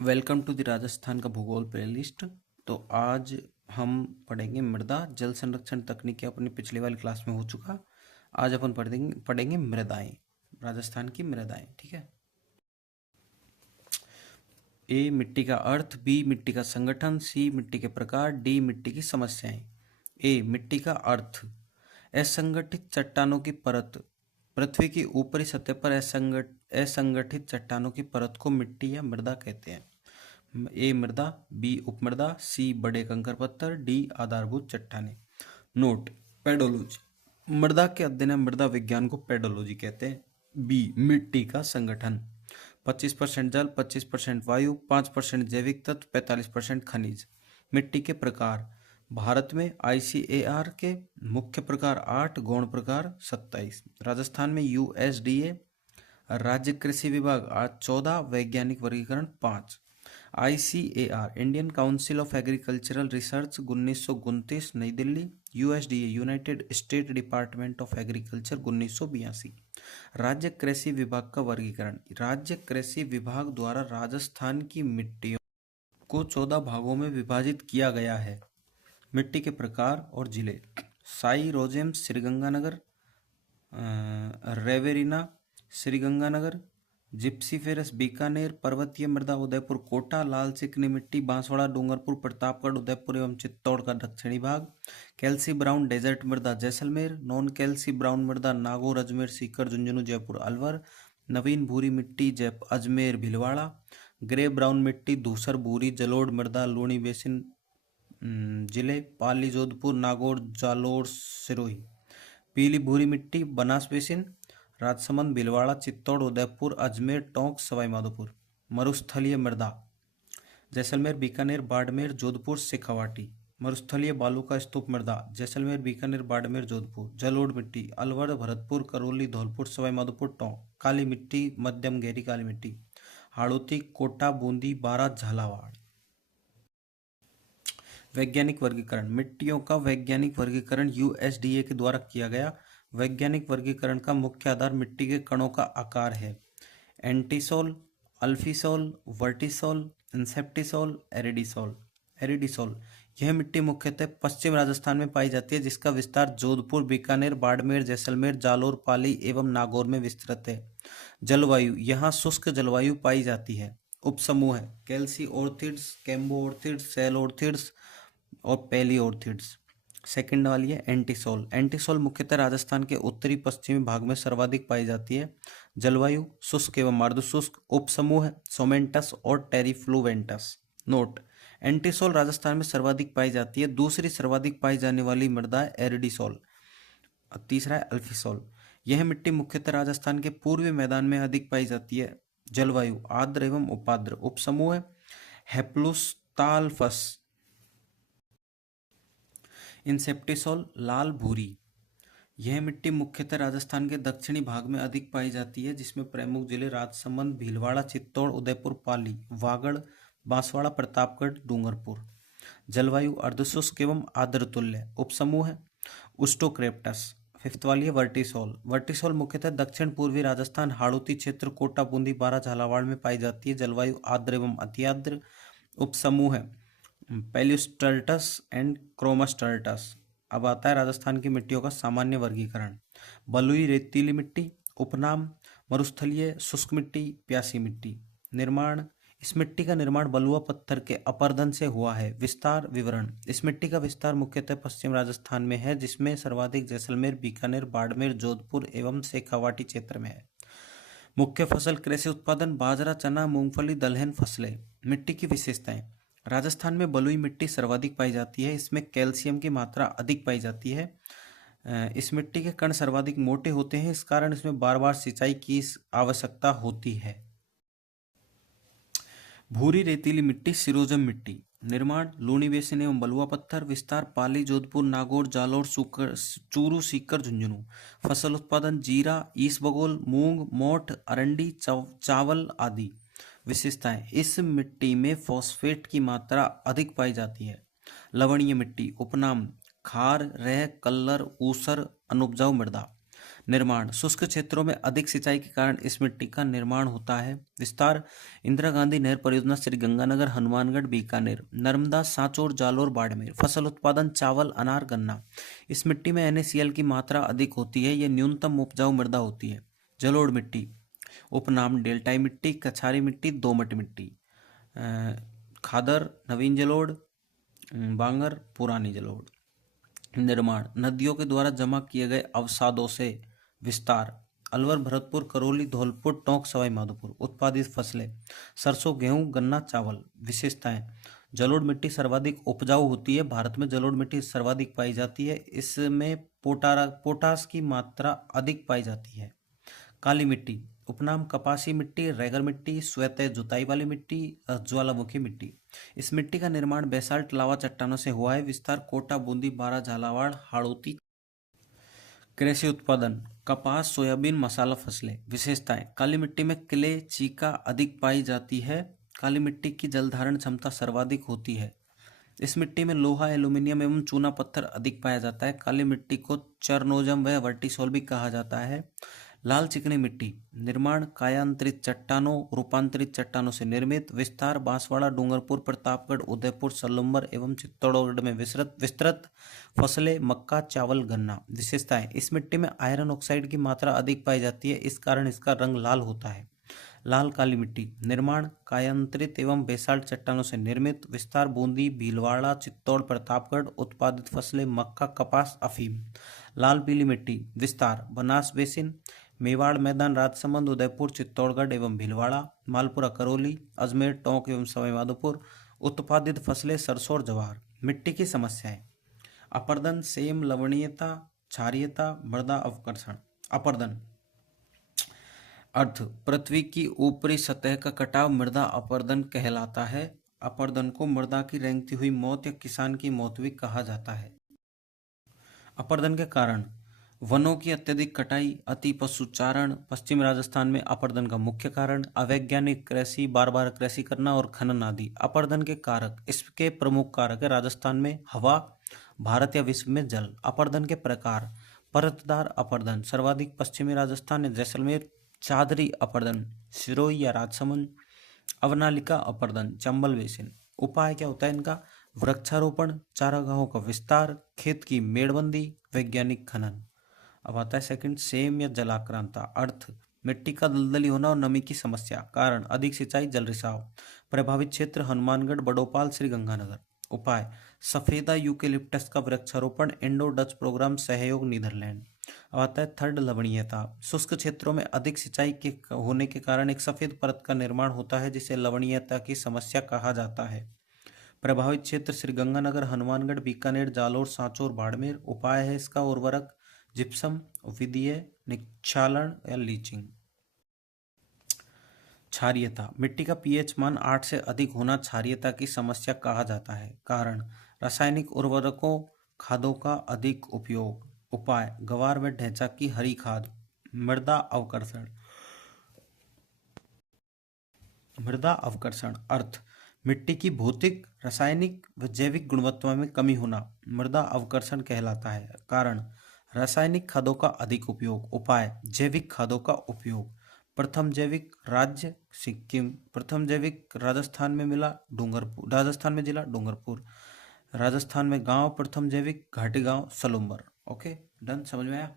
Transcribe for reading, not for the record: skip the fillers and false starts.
Welcome to the Rajasthan का भूगोल playlist. तो आज हम पढ़ेंगे मृदा जल संरक्षण तकनीकी। अपनी पिछली वाली क्लास में हो चुका। आज अपन पढ़ेंगे मृदाएं, राजस्थान की मृदाएं। ठीक है। ए मिट्टी का अर्थ, बी मिट्टी का संगठन, सी मिट्टी के प्रकार, डी मिट्टी की समस्याएं। ए मिट्टी का अर्थ, असंगठित चट्टानों की परत। पृथ्वी की ऊपरी सतह पर असंगठित चट्टानों की परत को मिट्टी या मृदा कहते हैं। ए मृदा, बी उपमृदा, सी बड़े कंकर पत्थर, डी आधारभूत चट्टानें। नोट: पेडोलॉजी, मृदा के अध्ययन मृदा विज्ञान को पेडोलॉजी कहते हैं। बी मिट्टी का संगठन, 25% जल, 25% वायु, 5% जैविक तत्व, 45% खनिज। मिट्टी के प्रकार, भारत में ICAR के मुख्य प्रकार 8, गौण प्रकार 27। राजस्थान में USDA राज्य कृषि विभाग 14, वैज्ञानिक वर्गीकरण 5। ICAR Indian council of agricultural research 1929 नई Delhi. USDA United state department of agriculture 1982। राज्य कृषि विभाग का वर्गीकरण, राज्य कृषि विभाग द्वारा राजस्थान की मिट्टियों को 14 भागों में विभाजित किया गया है। मिट्टी के प्रकार और जिले: साई रोजेम श्रीगंगानगर, रेवेरिना श्रीगंगानगर, जिप्सीफेरस बीकानेर, पर्वतीय मृदा उदयपुर कोटा, लाल चिकनी मिट्टी बांसवाड़ा डूंगरपुर प्रतापगढ़ उदयपुर एवं चित्तौड़ का दक्षिणी भाग, कैल्सी ब्राउन डेजर्ट मृदा जैसलमेर, नॉन कैल्सी ब्राउन मृदा नागौर अजमेर सीकर झुंझुनू जयपुर अलवर, नवीन भूरी मिट्टी अजमेर भीलवाड़ा, ग्रे ब्राउन मिट्टी धूसर भूरी जलोढ़ मृदा लूणी बेसिन जिले पाली जोधपुर नागौर जालोर सिरोही, पीली भूरी मिट्टी बनास बेसिन राजसमंद भीलवाड़ा चित्तौड़ उदयपुर अजमेर टोंक सवाईमाधोपुर। मरुस्थलीय मृदा जैसलमेर बीकानेर बाड़मेर जोधपुर शेखावाटी, मरुस्थलीय बालू का स्तूप मृदा जैसलमेर बीकानेर बाड़मेर जोधपुर। जलोढ़ मिट्टी अलवर भरतपुर करौली धौलपुर सवाईमाधोपुर टोंक। काली मिट्टी मध्यम गहरी काली मिट्टी हाड़ौती कोटा बूंदी बारात झालावाड़। वैज्ञानिक वर्गीकरण, मिट्टियों का वैज्ञानिक वर्गीकरण USDA के द्वारा किया गया। वैज्ञानिक वर्गीकरण का मुख्य आधार मिट्टी के कणों का आकार है। Entisol, alfisol, vertisol, inceptisol, aridisol. यह मिट्टी मुख्यतः पश्चिम राजस्थान में पाई जाती है, जिसका विस्तार जोधपुर बीकानेर बाड़मेर जैसलमेर जालोर पाली एवं नागौर में विस्तृत है। जलवायु, यहाँ शुष्क जलवायु पाई जाती है। उपसमूह है कैल्सी ऑर्थिड्स, कैम्बो ऑर्थिड्स, सेल ऑर्थिड्स और पैली ऑर्थिड्स। सेकंड वाली है एंटीसोल। एंटीसोल मुख्यतः राजस्थान के उत्तरी पश्चिमी भाग में सर्वाधिक पाई जाती है। जलवायु शुष्क एवं अर्धशुष्क। उपसमूह है सोमेंटस और टेरिफ्लुवेंटस। नोट: एंटीसोल राजस्थान में सर्वाधिक पाई जाती है। दूसरी सर्वाधिक पाई जाने वाली मृदा है एरिडिसोल। तीसरा है अल्फीसोल। यह मिट्टी मुख्यतः राजस्थान के पूर्वी मैदान में अधिक पाई जाती है। जलवायु आर्द्र एवं उपाद्र। उपसमूह है हेप्लुस्टाल्फस। इंसेप्टिसोल लाल भूरी। यह मिट्टी मुख्यतः राजस्थान के दक्षिणी भाग में अधिक पाई जाती है, जिसमें प्रमुख जिले राजसमंद भीलवाड़ा चित्तौड़ उदयपुर पाली वागड़ बांसवाड़ा प्रतापगढ़ डूंगरपुर। जलवायु अर्धशुष्क एवं आर्द्र तुल्य। उपसमूह है उस्टोक्रेप्टस। फिफ्थ वाली है वर्टिसोल। वर्टिसोल मुख्यतः दक्षिण पूर्वी राजस्थान हाड़ौती क्षेत्र कोटा बूंदी बारा झालावाड़ में पाई जाती है। जलवायु आर्द्र एवं अतिआर्द्र। उपसमूह है पैलियोस्टर्टस एंड क्रोमास्टर्टस। अब आता है राजस्थान की मिट्टियों का सामान्य वर्गीकरण। बलुई रेतीली मिट्टी। उपनाम मरुस्थलीय शुष्क मिट्टी प्यासी मिट्टी। निर्माण, इस मिट्टी का निर्माण बलुआ पत्थर के अपरदन से हुआ है। विस्तार विवरण, इस मिट्टी का विस्तार मुख्यतः पश्चिम राजस्थान में है, जिसमें सर्वाधिक जैसलमेर बीकानेर बाड़मेर जोधपुर एवं शेखावाटी क्षेत्र में है। मुख्य फसल कृषि उत्पादन बाजरा चना मूंगफली दलहन फसलें। मिट्टी की विशेषताएं, राजस्थान में बलुई मिट्टी सर्वाधिक पाई जाती है। इसमें कैल्शियम की मात्रा अधिक पाई जाती है। इस मिट्टी के कण सर्वाधिक मोटे होते हैं, इस कारण इसमें बार बार सिंचाई की आवश्यकता होती है। भूरी रेतीली मिट्टी सिरोजम मिट्टी। निर्माण लूणी बेसिन एवं बलुआ पत्थर। विस्तार पाली जोधपुर नागौर जालोर चूरू सीकर झुंझुनू। फसल उत्पादन जीरा ईसबगोल मूंग मोठ अरंडी चावल आदि। विशेषताएं, इस मिट्टी में फॉस्फेट की मात्रा अधिक पाई जाती है। लवणीय मिट्टी। उपनाम खार रह कल्लर ऊसर अनुपजाऊ मृदा। निर्माण, शुष्क क्षेत्रों में अधिक सिंचाई के कारण इस मिट्टी का निर्माण होता है। विस्तार, इंदिरा गांधी नहर परियोजना श्री गंगानगर, हनुमानगढ़, बीकानेर। नर्मदा, सांचौर, जालोर, बाड़मेर। फसल उत्पादन चावल, अनार, गन्ना। इस मिट्टी में NaCl की मात्रा अधिक होती है, यह न्यूनतम उपजाऊ मृदा होती है। जलोढ़ मिट्टी, उपनाम डेल्टाई मिट्टी, कछारी मिट्टी, दोमट मिट्टी। खादर, नवीन जलोढ़, बांगर, पुरानी जलोढ़। निर्माण, नदियों के द्वारा जमा किए गए अवसादों से। विस्तार, अलवर, भरतपुर, करौली, धौलपुर, टोंक, सवाई माधोपुर। उत्पादित फसलें, सरसों, गेहूं, गन्ना, चावल। विशेषताएं, जलोढ़ मिट्टी सर्वाधिक उपजाऊ होती है। भारत में जलोढ़ मिट्टी सर्वाधिक पाई जाती है, इसमें पोटास की मात्रा अधिक पाई जाती है। काली मिट्टी, उपनाम कपासी मिट्टी, रैगर मिट्टी, स्वतः जुताई वाली मिट्टी, ज्वालामुखी मिट्टी। इस मिट्टी का निर्माण बेसाल्ट लावा चट्टानों से हुआ है। विस्तार, कोटा, बूंदी, बारा, झालावाड़, हाड़ौती। कृषि उत्पादन, कपास, सोयाबीन, मसाला फसलें। विशेषताएं, काली मिट्टी में क्ले, चीका अधिक पाई जाती है। काली मिट्टी की जल धारण क्षमता सर्वाधिक होती है। इस मिट्टी में लोहा, एल्यूमिनियम एवं चूना पत्थर अधिक पाया जाता है। काली मिट्टी को चरनोजम व वर्टिसोल भी कहा जाता है। लाल चिकनी मिट्टी, निर्माण कायांतरित चट्टानों, रूपांतरित चट्टानों से निर्मित। विस्तार, बांसवाड़ा, डूंगरपुर, प्रतापगढ़, उदयपुर, सलुम्बर एवं चित्तौड़गढ़ में विस्तृत। फसलें मक्का, चावल, गन्ना। विशेषताएं, इस मिट्टी में आयरन ऑक्साइड की मात्रा अधिक पाई जाती है, इस कारण इसका रंग लाल होता है। लाल काली मिट्टी, निर्माण कायांतरित एवं बेसाल्ट चट्टानों से निर्मित। विस्तार, बूंदी, भीलवाड़ा, चित्तौड़, प्रतापगढ़। उत्पादित फसलें मक्का, कपास, अफीम। लाल पीली मिट्टी, विस्तार, बनास बेसिन, मेवाड़ मैदान, राजसमंद, उदयपुर, चित्तौड़गढ़ एवं भीलवाड़ा। मालपुरा, करौली, अजमेर, टोंक एवं सवाई माधोपुर। उत्पादित फसलें सरसों और जवार। मिट्टी की समस्याएं, अपर्दन, सेम, लवणीयता, क्षारीयता, मृदा अवकर्षण। अपर्दन अर्थ, पृथ्वी की ऊपरी सतह का कटाव मृदा अपर्दन कहलाता है। अपर्दन को मृदा की रेंगती हुई मौत या किसान की मौत भी कहा जाता है। अपर्दन के कारण, वनों की अत्यधिक कटाई, अति पशुचारण। पश्चिम राजस्थान में अपर्दन का मुख्य कारण अवैज्ञानिक कृषि, बार बार कृषि करना और खनन आदि। अपर्दन के कारक, इसके प्रमुख कारक है राजस्थान में हवा, भारत या विश्व में जल। अपर्दन के प्रकार, परतदार अपर्दन सर्वाधिक पश्चिमी राजस्थान या जैसलमेर। चादरी अपर्दन सिरोही या राजसमंद। अवनालिका अपर्दन चंबल बेसिन। उपाय क्या होता है इनका? वृक्षारोपण, चारागाहों का विस्तार, खेत की मेड़बंदी, वैज्ञानिक खनन। अब आता है सेकंड, सेम या जलाक्रांता। अर्थ, मिट्टी का दलदली होना और नमी की समस्या। कारण, अधिक सिंचाई, जल रिसाव। प्रभावित क्षेत्र, हनुमानगढ़, बड़ोपाल, श्री गंगानगर। उपाय, सफेदा यूकेलिप्टस का वृक्षारोपण, इंडो डच प्रोग्राम, सहयोग, नीदरलैंड। अब आता है थर्ड, लवणीयता। शुष्क क्षेत्रों में अधिक सिंचाई के होने के कारण एक सफेद परत का निर्माण होता है, जिसे लवणीयता की समस्या कहा जाता है। प्रभावित क्षेत्र, श्री गंगानगर, हनुमानगढ़, बीकानेर, जालोर, सांचौर, बाड़मेर। उपाय है इसका, उर्वरक, जिप्सम, विधीय निक्षालन या लीचिंग। क्षारीयता, मिट्टी का पीएच मान 8 से अधिक होना क्षारीयता की समस्या कहा जाता है। कारण, रासायनिक उर्वरकों, खादों का अधिक उपयोग। उपाय, गवार व ढैंचा की हरी खाद। मृदा अवकर्षण। मृदा अवकर्षण अर्थ, मिट्टी की भौतिक, रासायनिक व जैविक गुणवत्ता में कमी होना मृदा अवकर्षण कहलाता है। कारण, रासायनिक खादों का अधिक उपयोग। उपाय, जैविक खादों का उपयोग। प्रथम जैविक राज्य सिक्किम, प्रथम जैविक राजस्थान में मिला डूंगरपुर, राजस्थान में जिला डूंगरपुर। राजस्थान में गांव, प्रथम जैविक घाटी गांव, सलुम्बर। ओके डन, समझ में आया।